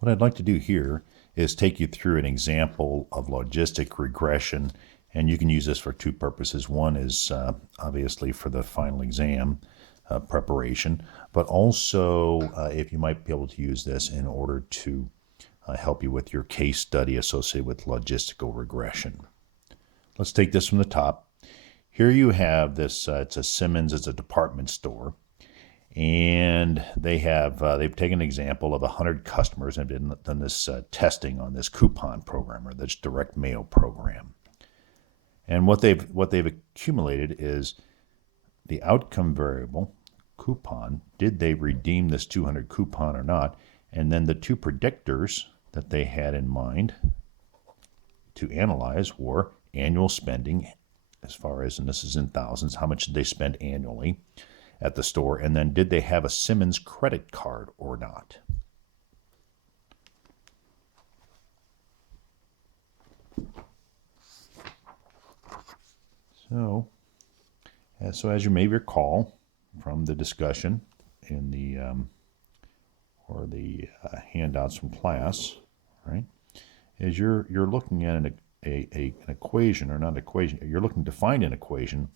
What I'd like to do here is take you through an example of logistic regression, and you can use this for two purposes. One is obviously for the final exam preparation, but also if you might be able to use this in order to help you with your case study associated with logistical regression. Let's take this from the top. Here you have this, it's a Simmons, it's a department store. And they've taken an example of 100 customers and have done this testing on this coupon program or this direct mail program. And what they've accumulated is the outcome variable coupon. Did they redeem this 200 coupon or not? And then the two predictors that they had in mind to analyze were annual spending, as far as, and this is in thousands, how much did they spend annually at the store, and then did they have a Simmons credit card or not? So as you may recall from the discussion in the handouts from class, right, is you're looking at an equation, or not equation, you're looking to find an equation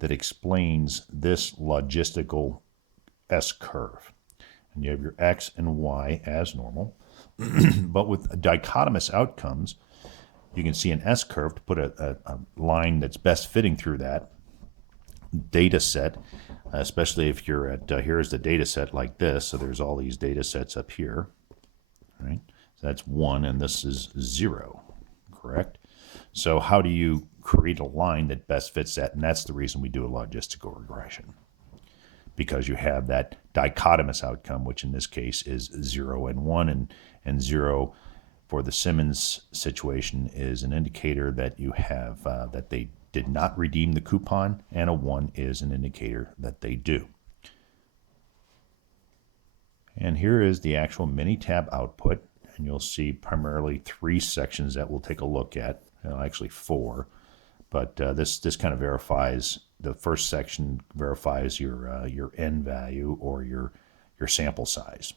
that explains this logistical S-curve. And you have your X and Y as normal. But with dichotomous outcomes, you can see an S-curve to put a line that's best fitting through that data set, especially if you're at, here's the data set like this, so there's all these data sets up here, right? So that's 1, and this is 0, correct? So how do you create a line that best fits that? And that's the reason we do a logistical regression, because you have that dichotomous outcome, which in this case is 0 and 1, and 0 for the Simmons situation is an indicator that you have that they did not redeem the coupon, and a 1 is an indicator that they do. And here is the actual mini-tab output, and you'll see primarily 3 sections that we'll take a look at. Actually 4, but this kind of verifies, the first section verifies your N value or your sample size.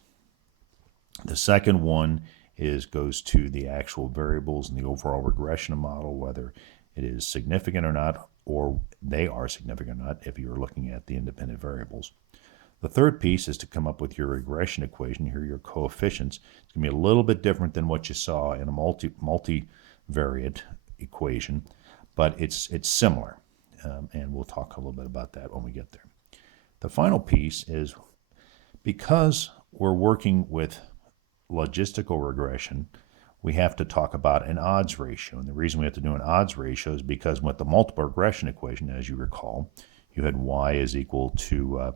The second one goes to the actual variables in the overall regression model, whether it is significant or not, or they are significant or not if you're looking at the independent variables. The third piece is to come up with your regression equation. Here are your coefficients. It's going to be a little bit different than what you saw in a multivariate equation, but it's similar, and we'll talk a little bit about that when we get there. The final piece is, because we're working with logistical regression, we have to talk about an odds ratio. And the reason we have to do an odds ratio is because with the multiple regression equation, as you recall, you had y is equal to,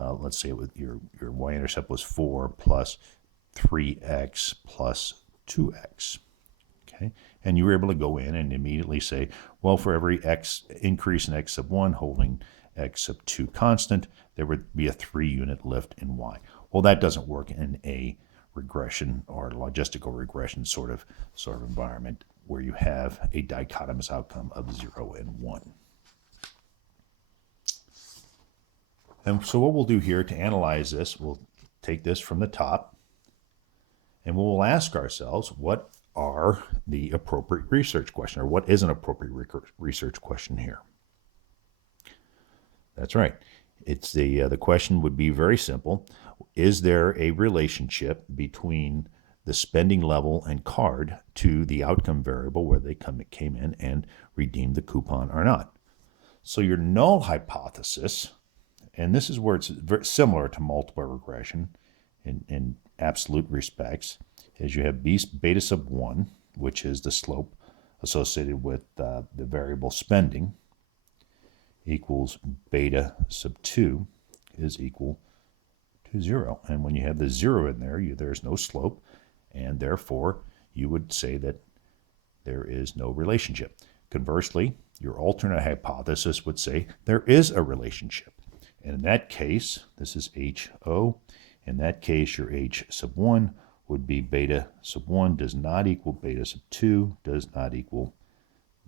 let's say with your y-intercept was 4 plus 3x plus 2x. Okay? And you were able to go in and immediately say, well, for every x increase in x sub 1 holding x sub 2 constant, there would be a 3-unit lift in y. Well, that doesn't work in a regression or logistical regression sort of environment where you have a dichotomous outcome of 0 and 1. And so what we'll do here to analyze this, we'll take this from the top, and we'll ask ourselves, what are the appropriate research questions, or what is an appropriate research question here? That's right. It's the question would be very simple. Is there a relationship between the spending level and card to the outcome variable where they came in and redeemed the coupon or not? So your null hypothesis, and this is where it's very similar to multiple regression in absolute respects, is you have beta sub 1, which is the slope associated with the variable spending, equals beta sub 2 is equal to 0. And when you have the 0 in there, there's no slope, and therefore you would say that there is no relationship. Conversely, your alternate hypothesis would say there is a relationship. And in that case, this is HO. In that case, your H sub 1 would be beta sub 1 does not equal beta sub 2, does not equal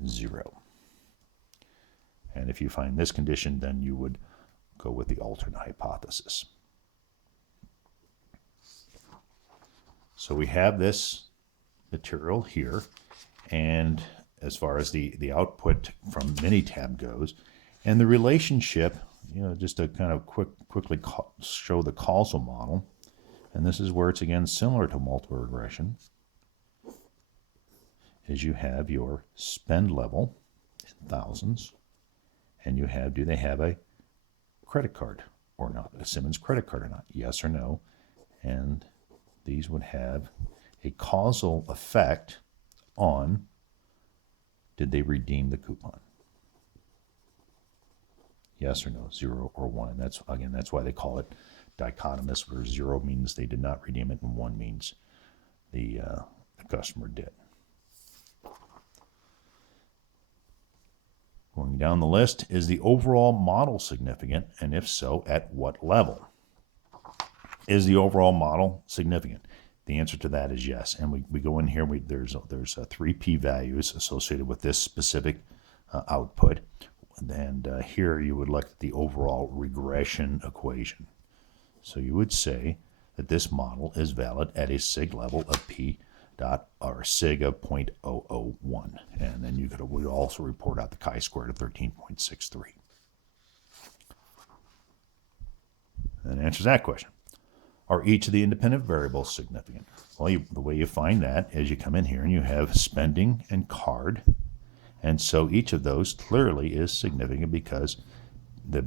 0. And if you find this condition, then you would go with the alternate hypothesis. So we have this material here, and as far as the output from Minitab goes, and the relationship, just to kind of quickly show the causal model, and this is where it's again similar to multiple regression, is you have your spend level in thousands, and you have, do they have a credit card or not, a Simmons credit card or not, yes or no, and these would have a causal effect on, did they redeem the coupon? Yes or no, 0 or 1. And that's, again, that's why they call it dichotomous, where 0 means they did not redeem it and 1 means the customer did. Going down the list, is the overall model significant? And if so, at what level? Is the overall model significant? The answer to that is yes. And we go in here, there's 3 p-values associated with this specific output. And here you would look at the overall regression equation. So you would say that this model is valid at a sig level of p dot, or sig of 0.001. And then we also report out the chi-squared of 13.63. That answers that question. Are each of the independent variables significant? Well, the way you find that is you come in here and you have spending and card. And so each of those clearly is significant because the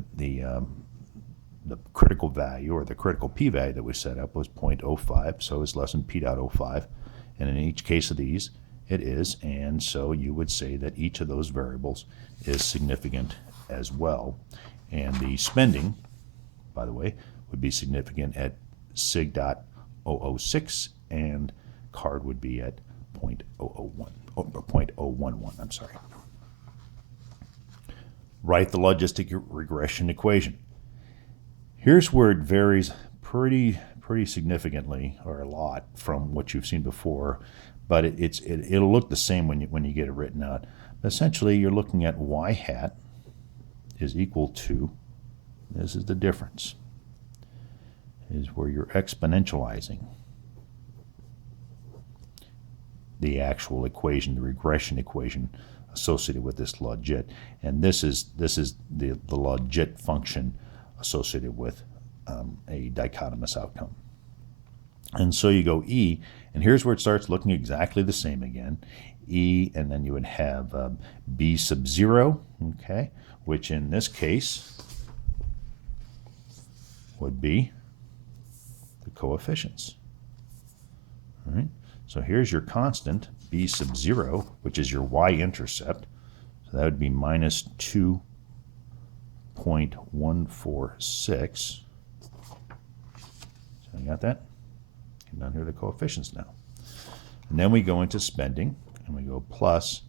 critical value, or the critical p-value that we set up, was 0.05, so it's less than p.05. And in each case of these, it is. And so you would say that each of those variables is significant as well. And the spending, by the way, would be significant at sig.006, and card would be at 0.001, or 0.011, I'm sorry. Write the logistic regression equation. Here's where it varies pretty significantly, or a lot, from what you've seen before, but it'll look the same when you get it written out. Essentially, you're looking at y hat is equal to, this is the difference, is where you're exponentializing the actual equation, the regression equation associated with this logit, and this is the logit function associated with a dichotomous outcome. And so you go E, and here's where it starts looking exactly the same again. E, and then you would have B sub 0, okay, which in this case would be the coefficients. All right, so here's your constant, B sub 0, which is your y-intercept. So that would be minus 2.146. So you got that? Come down here to the coefficients now. And then we go into spending, and we go plus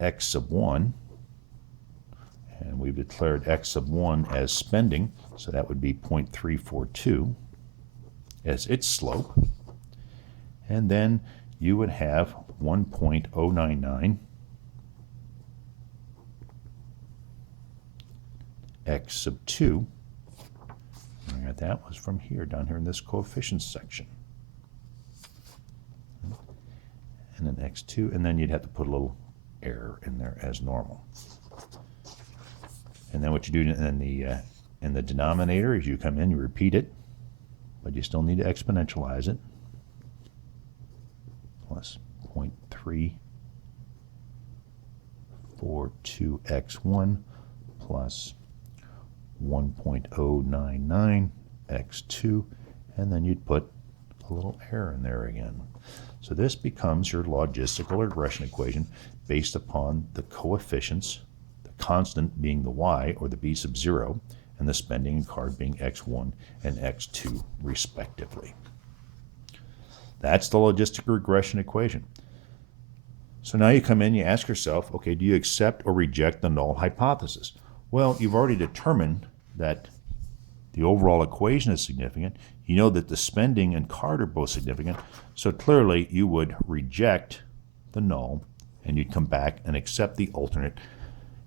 x sub 1. And we've declared x sub 1 as spending, so that would be 0.342 as its slope. And then you would have 1.099 x sub 2. And that was from here, down here in this coefficients section. And then x2, and then you'd have to put a little error in there as normal. And then what you do in the denominator is you come in, you repeat it, but you still need to exponentialize it. Plus 0.342x1 plus 1.099x2, and then you'd put a little error in there again. So this becomes your logistical regression equation based upon the coefficients, the constant being the y, or the b sub 0, and the spending and card being x1 and x2 respectively. That's the logistic regression equation. So now you come in, you ask yourself, okay, do you accept or reject the null hypothesis? Well, you've already determined that the overall equation is significant. You know that the spending and card are both significant, so clearly you would reject the null, and you'd come back and accept the alternate,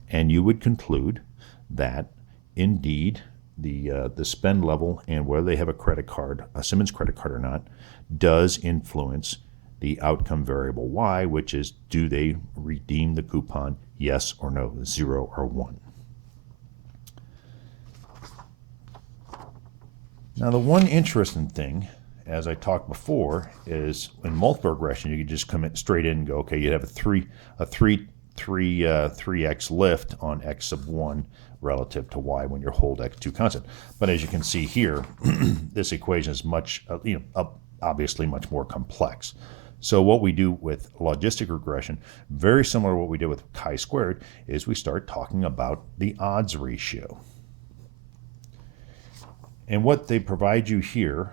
and you would conclude that indeed the spend level and whether they have a credit card, a Simmons credit card or not, does influence the outcome variable Y, which is do they redeem the coupon, yes or no, 0 or 1. Now the one interesting thing, as I talked before, is in multiple regression you can just come in straight in and go, okay, you have a 3x lift on x sub 1 relative to y when you hold x2 constant. But as you can see here, this equation is much, obviously much more complex. So what we do with logistic regression, very similar to what we did with chi-squared, is we start talking about the odds ratio. And what they provide you here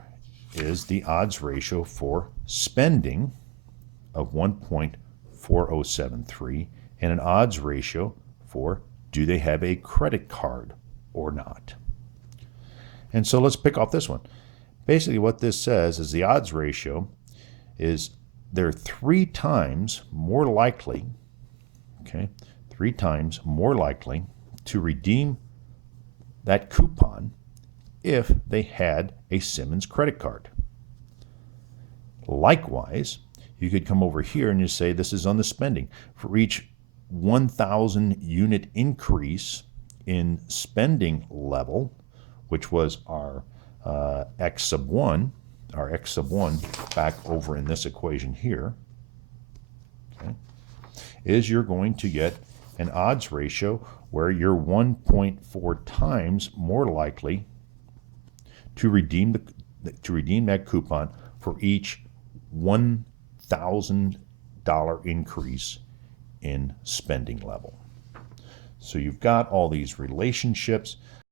is the odds ratio for spending of 1.4073 and an odds ratio for do they have a credit card or not. And so let's pick off this one. Basically what this says is the odds ratio is they're 3 times more likely, okay, 3 times more likely to redeem that coupon if they had a Simmons credit card. Likewise, you could come over here and you say this is on the spending. For each 1,000 unit increase in spending level, which was our x sub 1, back over in this equation here, okay, is you're going to get an odds ratio where you're 1.4 times more likely to redeem that coupon for each $1,000 increase in spending level. So you've got all these relationships.